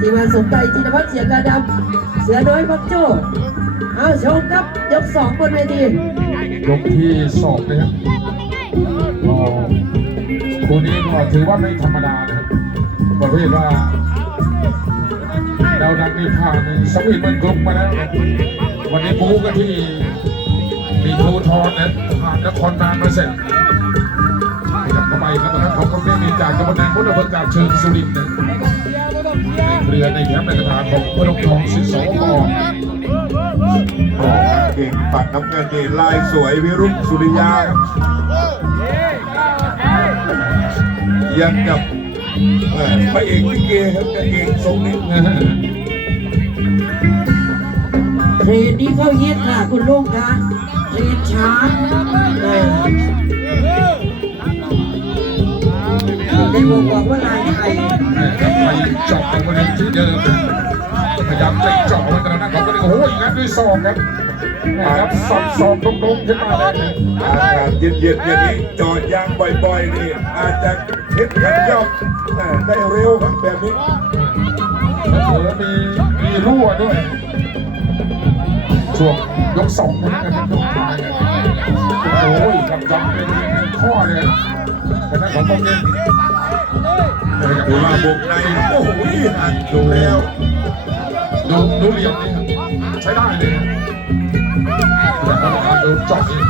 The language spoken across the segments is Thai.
สีมาสมใจจินวัฒน์เสียกาดำเสือน้อยบักโจ้เอาชมครับ ยกสองบนเวทียกที่สองนะครับก็คู่นี้ก็ถือว่าไม่ธรรมดานะครับประเภทว่าดาวดังนี่ผ่านสวิตมันกลุ่มมาแล้ว วันนี้ปูกันที่ มีภูทรนะผ่านนครนานมาเสร็จขยับเข้าไปครับนะครับของคนนี้มีจากกำนันพุทธเบิกจากเชิงสุรินทร์ เรือในแคมป์ในกระถางของพระนครศรีสองกอเก่งปัดน้ำเงินนี่ลายสวยวิรุธสุริยาครับยังกับเอ่อพระเอกลิเกครับกางเกงทรงนี้เทรนนี้เข้าฮิตค่ะคุณลุงคะเทรนช้างเออได้บอกบอกว่าลายไทย ไปเจาะตรงบริเวณที่เดิมพยายามไปเจาะไว้ตรงนั้นเขาก็เลยโอ้ยงัดด้วยศอกครับครับสอบสอบตรงๆขึ้นมาเลยนะอากาศเย็นๆอย่างนี้จอดยางบ่อยๆนี่อาจจะเฮ็ดกันยอกเอ่ได้เร็วครับแบบนี้เผลอมีมีรั่วด้วยช่วงยกสองนะครับเป็นยกท้ายโอ้ยกับจับเป็นข้อเลย แต่นั้นของตรงนี้ดูว่าบุกในโอ้โหหักดูแล้วดูดูเหลี่ยมนี่ครับใช้ได้เลยแต่กรรมการดูจาะเอง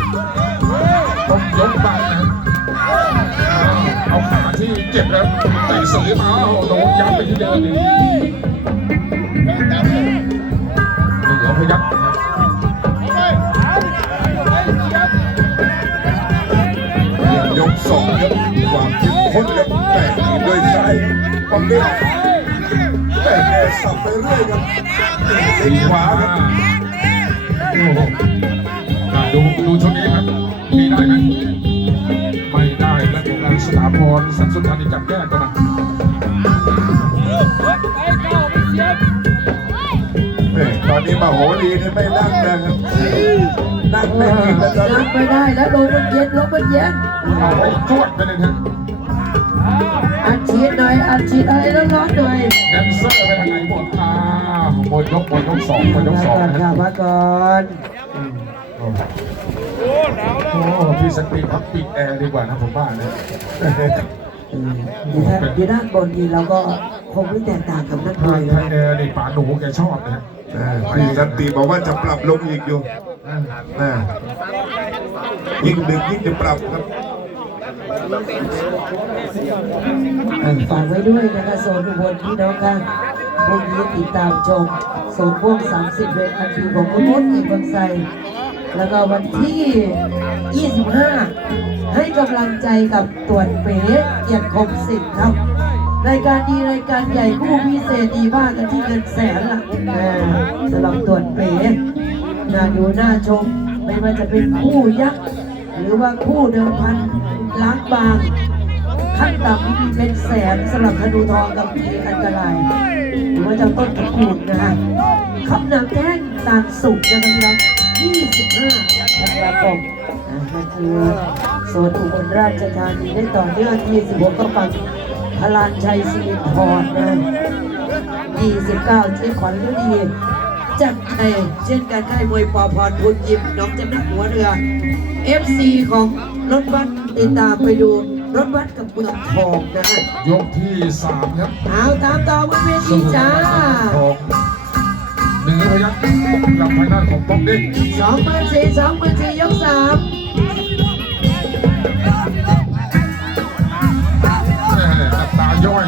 ต้องยกไปนะเอาขาที่เจ็บแล้วเตะสือมาโอ้โดนยัดไปที่เดิมนี่เหลือพยัก สองครับความเข้มข้นครับแตะด้วยซ้ายป้อมเด็กแต่แกสับไปเรื่อยครับสีขวาครับโอ้โหอะดูดูชุดนี้ครับมีได้ไหมไม่ได้แล้วของการสถาพรสันสุดานิจับแก้ก็มาเฮ้ยตอนนี้มาโหรีนี่ไม่นั่งนะครับนั่งไม่กินแล้วตอนนันี้บไม่ได้แล้วลมมันเย็นลมมันเย็น เอาไปจวดไปเลยนะอัดฉีดหน่อยอัดฉีดอะไรร้อนๆหน่อยแดนเซอร์ไปทางไหนหมดอ่าหมดยกหมดยกสองหมดยกสองก่อนนะค่ะพักก่อนโอ้พี่สตรีพับปิดแอร์ดีกว่านะผมว่านะอยู่ด้านอยู่ด้านบนนี้เราก็คงไม่แตกต่างกับนักมถ้าวยถ้านะแอร์นี่ป๋าหนูแกชอบนะเออพี่สันติบอกว่าจะปรับลงอีกอยู่นะยิ่งดึกยิ่งจะปรับครับเออ ฝากไว้ด้วยนะคะโซนอุบลพี่น้องค่ะพวกนี้ติดตามชมโซนพวก30เวทอันดีของคุณมดเอกบางไซแล้วก็วันที่ 25 ให้กำลังใจกับตรวจเป๋เกียรติคมสิทธิ์ครับ รายการดีรายการใหญ่คู่พิเศษดีมากกันที่เงินแสนล่ะสำหรับตรวจเป๋น่าดูน่าชม ไม่ว่าจะเป็นคู่ยักษ์ หรือว่าคู่เดิมพัน ล้างบาง ขั้นต่ำมีเป็นแสนสำหรับธนูทองกับทีอันตรายหรือว่าเจะต้นตระกูลนะฮะคำนำแจ้งต่างสุขนะครับ25ธันวาคมอ่านั่นคือโซนอุบลราชธานีได้ต่อเนื่อง26ก็ฟังพลานชัยสิริพรนะ29เจ๊ขวัญฤดี จัดไทยเช่นการค่ายมวยปอพรทุนยิมน้องจำนักหัวเรือ FC ของรถบัสติดตามไปดูรถบัสกับเมืองทองนะฮะยกที่สามครับเอาตามต่อบนเวสทีมุทรจ้าสาครหนึ่งพยักกับทางด้านของป้องเด้งสองหมื่นสี่สองหมื่นสี่ยกสามแม่ตับตาย่อย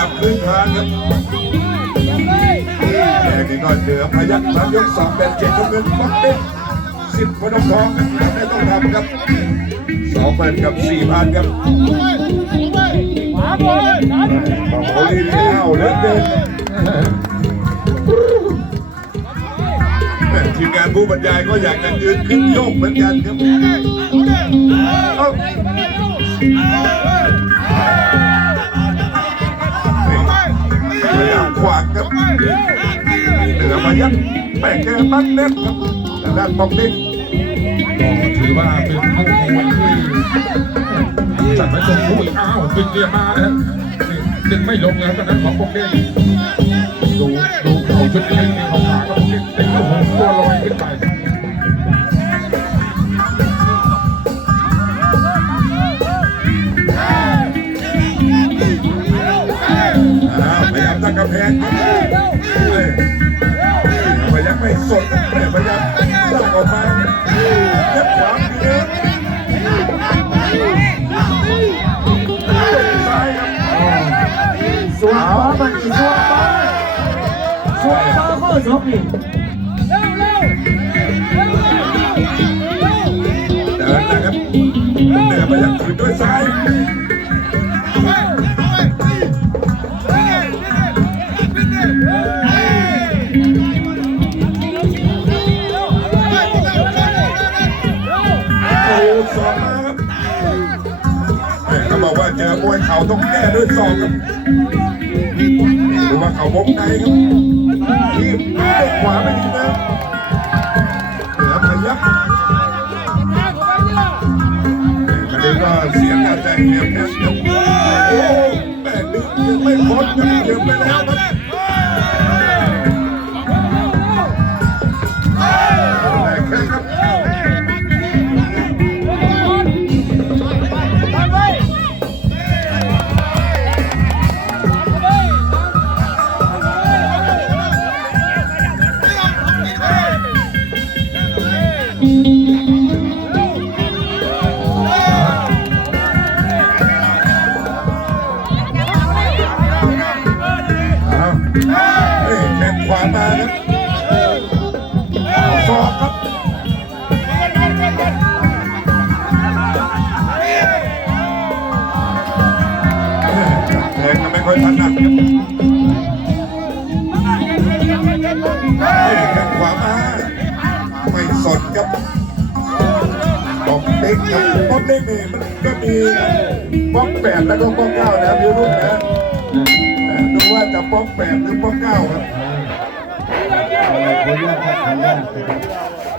ามขึ้นทางครับแดงนี่ก็เหนือพยักสามยกสองเป็นเจ็ดเงินปักเด็กสิบพนมทองครับไม่ต้องทำครับสองพันกับสี่พันครับโอ้โหลีนี่เอาเลือเกินทีมงานผู้บรรยายก็อยากจะยืนขึ้นโยกเหมือนกันครับ ยักแม่แกปั้นเล็บครับแต่ด้านป้องเด็กถือว่าเป็นคู่มวยที่จัดไปตรงผู้อ้าวดึงเรียมานะดึงไม่ลงแล้วตอนนั้นของพวกเด้งดูดูเขาชุดนี้เขาขาก็พวกเด้งเด้งโอ้โหตัวลอยขึ้นไปอ้าวพยายามตั้งกำแพง สดนะพยายามตั้งออกมายัดขวาทีเดียวซ้ายครับสวนฟ้ามันอีสวนฟ้าสวนฟ้าก็สมนี่เดินนะครับเหนือพยายามขืนด้วยซ้าย ต้องแก้ด้วยศอกครับหรือว่าเขาวงในครับทีบด้วยขวาไม่ดีนะเหนือพยักม่ประเด็นก็เสียการใจเหนียวเพชรครับโอ้แม่ดึงไม่พ้นยังเหนียวไปแล้วครับ บอมเด็กครับบอมเด็กนี่มันก็มีบอมแปดแล้วก็บอมเก้านะพี่ลูกนะดูว่าจะป้องแปดหรือป้องเก้าครับขออนุญาตครับขออนุญาต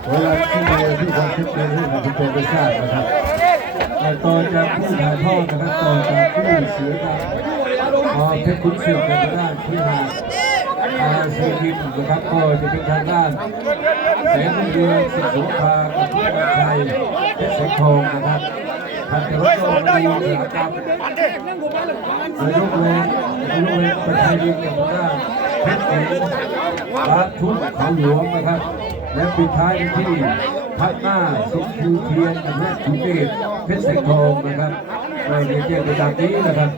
เวลาที่มีที่ความคิดเป็นที่ของทุกคนได้ทราบนะครับตอนจากผู้ถ่ายทอดนะครับตอนจากผู้เสือดำพอเพชรขุนเสือเป็นทางด้านที่หา อาเซียนนะครับก็จะเป็นทางด้านแสงเดือนสิงห์สงครามกับทุกคนชัยเพชรแสงทองนะครับทางแต่ละโซนมีอุตสาหกรรมนายกเลยนายกเลยประชาชนกับทางด้าเพชรศรีพระทุกเขาหลวงนะครับ และปิดท้ายที่พัดหน้าสมภูเทียนแม่ขุเดชเพชรแสงทองนะครับในเรียนไปตามนี้นะครับ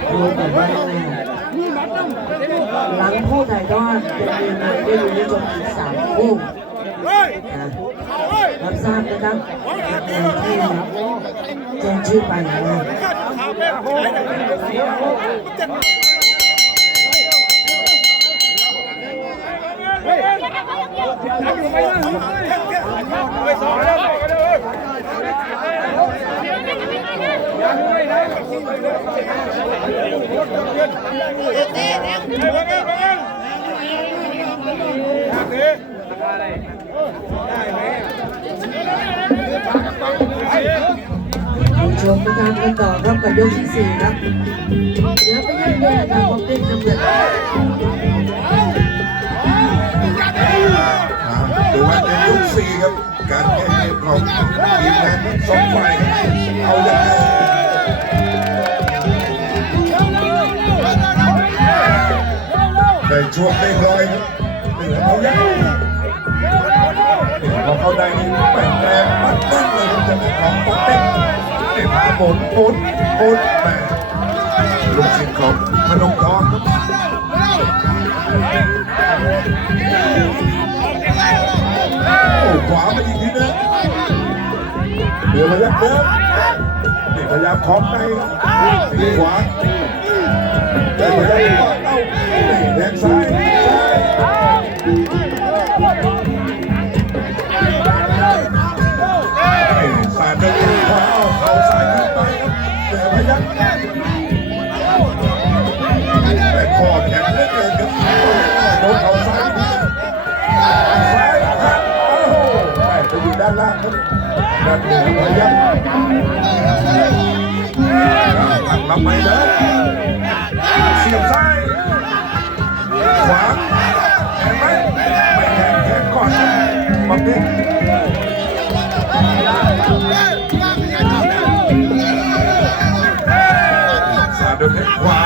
โดยต่อไปหลังผู้ถ่ายทอดจะมีมวยได้ดูนิยมอีกสามคู่รับทราบนะครับที่แจ้งชื่อไปนะผู้ว ชมมาตามกันต่อครับกับยกที่สี่ครับเหลือไปเยอะแยะครับผมเต้นน้ำเงินดูว่าเป็นยกสี่ครับ การแก้เกมของทีมงานทั้งสองฝ่ายครับเอาอย่าง ได้ช่วงได้รอยครับเหนือเขายักพอเข้าได้นี่แปลงแรงมัดแน่นเลยครับจะเป็นของโป๊กเต็มเต็มหาบนปุนปุนแม่ลูกศิษย์ของพนมทองโอ้ขวาไปอีกทีนึงเดี๋ยวพยายามเดินนี่พยายามของในขวาเดี๋ยวพยายาม งซ้ายซ้ายนี่สาดเดินขวาเอาเข่าซ้ายขึ้นไปครับเดี๋ยวพยายามแต่คอแข็งเหลือเกินครับโดนเข่าซ้ายทีซ้ายครับโอ้โหไปอยู่ด้านล่างครับนั่นเหนือพยักตั้งลำไปเลยเสียบซ้ายข วางเห็นไหมไม่แทงแทงก่อนบังด็กสาดด้วยแข้งขวา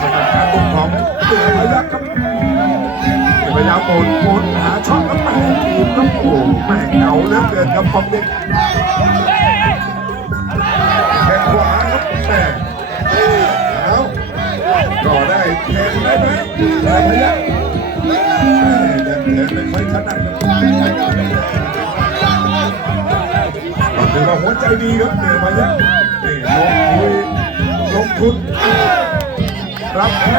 สกัดการบุกของเหนือพยักครับพยายามหมุนหมุนหาช่องครับแม่ทีมครับโอ้แม่เหงาเหลือเกินครับปอมเด็กแข้งขวาครับแม่เอาก็ได้แทงได้ไหม ได้พยักแม่ยังแทงไม่ค่อยถนัดครับก็ถือว่าหัวใจดีครับเดี๋ยพยักนี่ลงทุนลงทุนรับแข้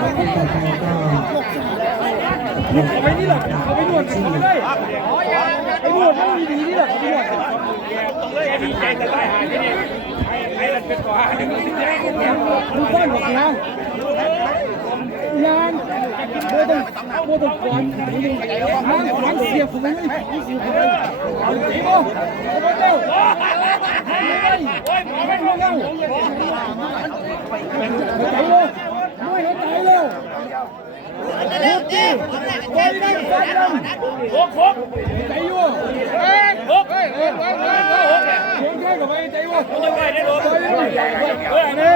ต่อไปก็ไปนี่หรอไปนวดสิไอ้นวดมันดีนี่แหละไอ้นวดตรงเลยดีใจแต่ได้หายที่นี่ไอ้ไอ้นั่นเป็นกว่าหนึ่งสิบแจ้งมึงก้อนหรอกนะยานโบต้องโบต้องก่อนหางหางเสียผมไม่เสียผมเอาจีโบเอาเร็วโอ้ยหมอไม่รู้เร็วใจเร็วไม่เข้าใจเร็ว ทุกทีโอ้ยนั่งฟังยังโคกโคกใจอยู่เฮ้ยโคกเฮ้ยเฮ้ยเฮ้ยเฮ้ยเฮ้ยโคกใช่กับไปใจอยู่โคกไปได้โดนเฮ้ยนี่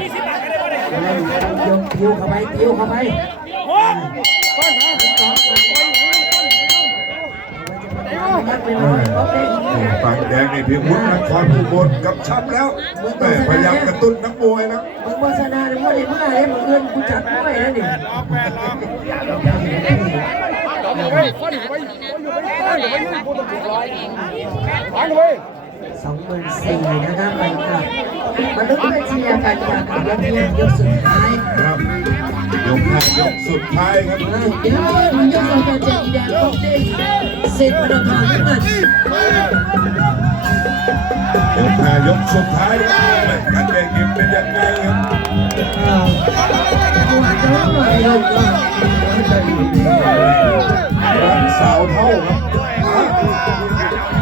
ยี่สิบบาทก็ได้ก็ได้ยกคิ้วเข้าไปคิ้วเข้าไป ยักไปเลยโอเคฝั่งแดงนี่เพียงวุฒินครอุบลกับชับแล้วแต่พยายามกระตุ้นนักมวยแล้วมึงวาสนาหรือว่าได้เมื่อไรมึงเอื้อนกูจัดไม่แล้วนี่เฮ้ยก้อนอยู่ไปอยู่ไปก้อนอยู่ไปอยู่โคตรถูกร้อยฟังเลยสองหมื่นสี่นะครับไปกับมาลุ้นไปเชียร์กันอย่างกับยกเพียงยกสุดท้ายครับ ยกห้ายกสุดท้ายครับเดี๋ยวมันยกเราจะเจออีแดงพวกเด้งเสร็จมาดทางน้ำเงินยกห้ายกสุดท้ายครับการแข่งขันเป็นยังไงครับตัวจะร้องหน่อยลงก็รักสาวเท่าครับ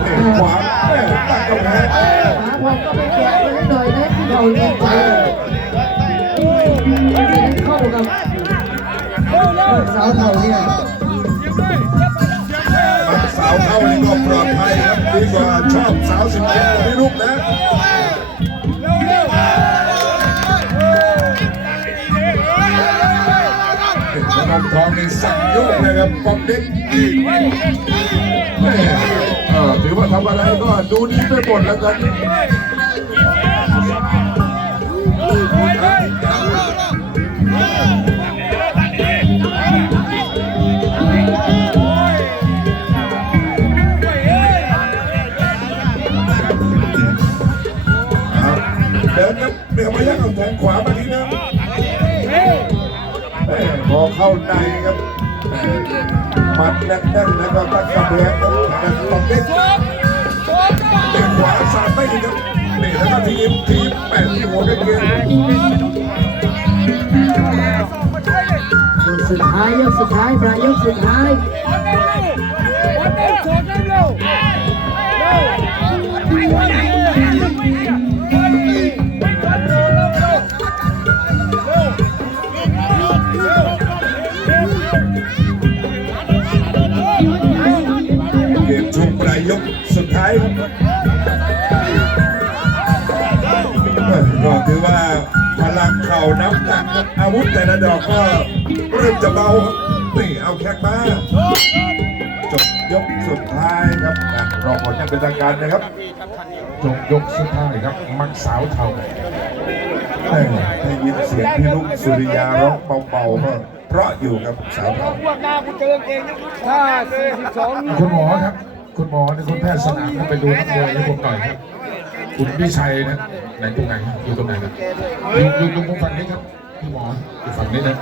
เตะขวาแม่ตั้งกำแพงหาความก็ไม่แก่ไปหน่อยนะที่เราเรียนไป เข้ากับสาวเท่าเนี่ยสาวเท่านี่ก็ปลอดภัยครับดีกว่าชอบสาวสิบเจ็ดพี่ลูกนะขนมทองนี่สั่งยุ่งนะครับป๊อมเด็กถือว่าทำอะไรก็ดูดีไปหมดแล้วกัน เข้าในครับมัดแน่นๆแล้วก็ตั้งกำแพงครับแต่ต้องเด็กเด็กขวาสาดไม่ดีครับนี่แล้วก็ทีมทีมแปดที่หัวกันเกงยกสุดท้ายยกสุดท้ายปลายยกสุดท้าย ก็ถือว่าพลังเข่าน้ำหนักครับอาวุธแต่ละดอกก็เริ่มจะเบาครับนี่เอาแขกมาจบยกสุดท้ายครับอะรอผลยังเป็นทางการนะครับจบยกสุดท้ายครับมักสาวเทาแม่ได้ยินเสียงพี่ลุกสุริยาร้องเบาๆก็เพราะอยู่กับสาวเราพวกหน้ากูเจอเองห้าสี่สิบสองคุณหมอครับ คุณหมอในคุณแพทย์สนามเข้าไปดูนักมวยให้ผมหน่อยครับ คุณพิชัยนะไหนตรงไหนอยู่ตรงไหนนะอยู่อยู่ตรงฝั่งนี้ครับพี่หมออยู่ฝั่งนี้นะ